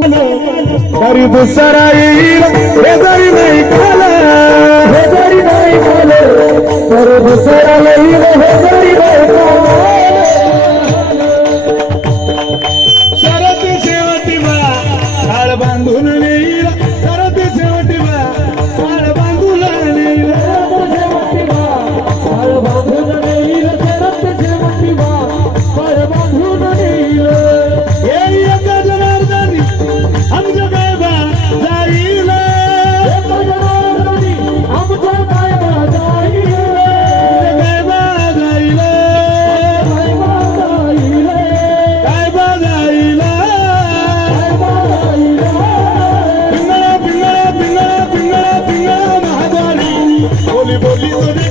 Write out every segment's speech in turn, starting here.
গরিব সরাইর বেদারি নাই খালে বেদারি নাই খালে। গরিব সরাইর বেদারি নাই খালে।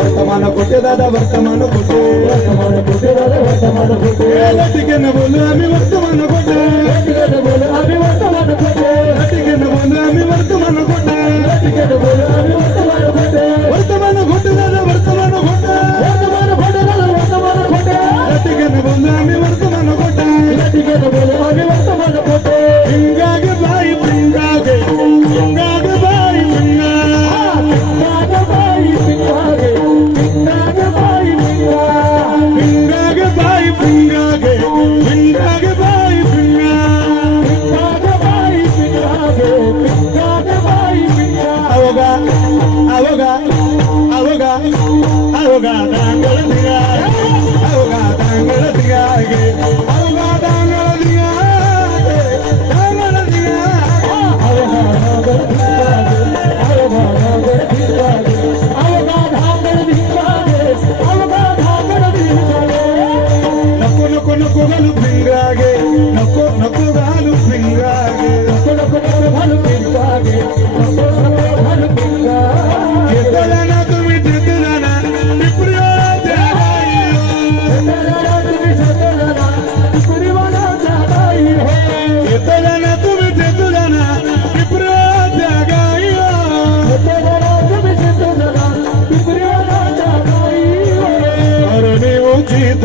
వర్తమాన కొట్టే దాదా వర్తమాన కొట్టే వర్తమాన కొట్టే దాదా వర్తమాన కొట్టే లటికెన్న బోలు ఆమె వర్తమాన కొట్టే బోలు ఆమె వర్తమాన కొట్టే బోలు ఆమె వర్తమాన नको घालू भिंगागे. नको नको घालू भिंगागे. नको नको नको घालू भिंगागे. नको नको घालू भिंगागे. येतला ना तुम्ही जितला ना निपुरा जाडाईयो येतला ना तुम्ही जितला ना निपुरीवाला जाडाईयो येतला ना तुम्ही जितला ना निपुरा जागाईयो येतला ना तुम्ही जितला ना निपुरीवाला जाडाईयो अरे मी उचित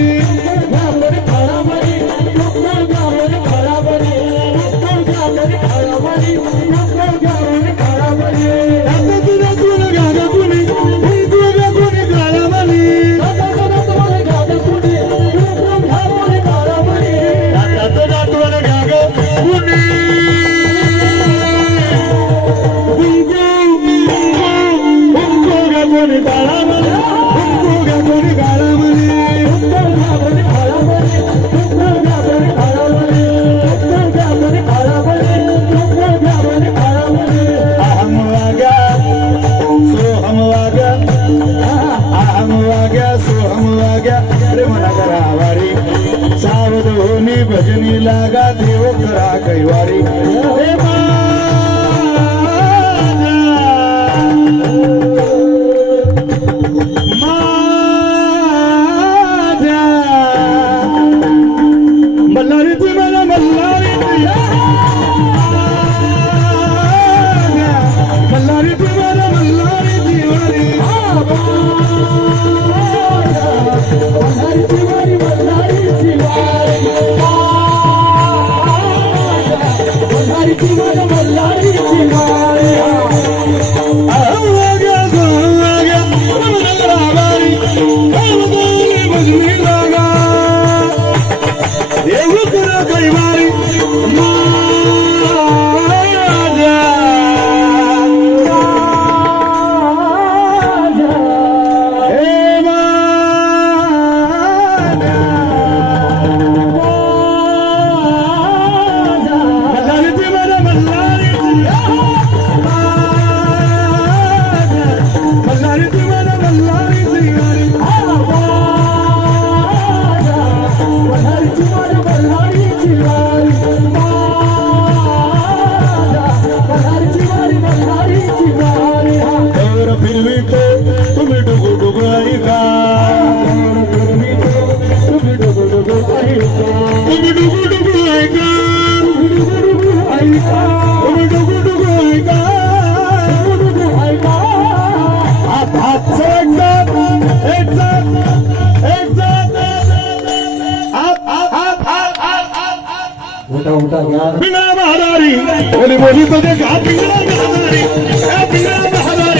भजनी लागा देव करा कैवारी. माझ्या मल्हारीची ਉਲਟਾ ਗਿਆ ਬਿਨਾ ਮਹਾਰਾਣੀ ਬੋਲੀ ਬੋਲੀ ਤੇ ਗਾ ਬਿਨਾ ਮਹਾਰਾਣੀ ਇਹ ਬਿਨਾ ਮਹਾਰਾਣੀ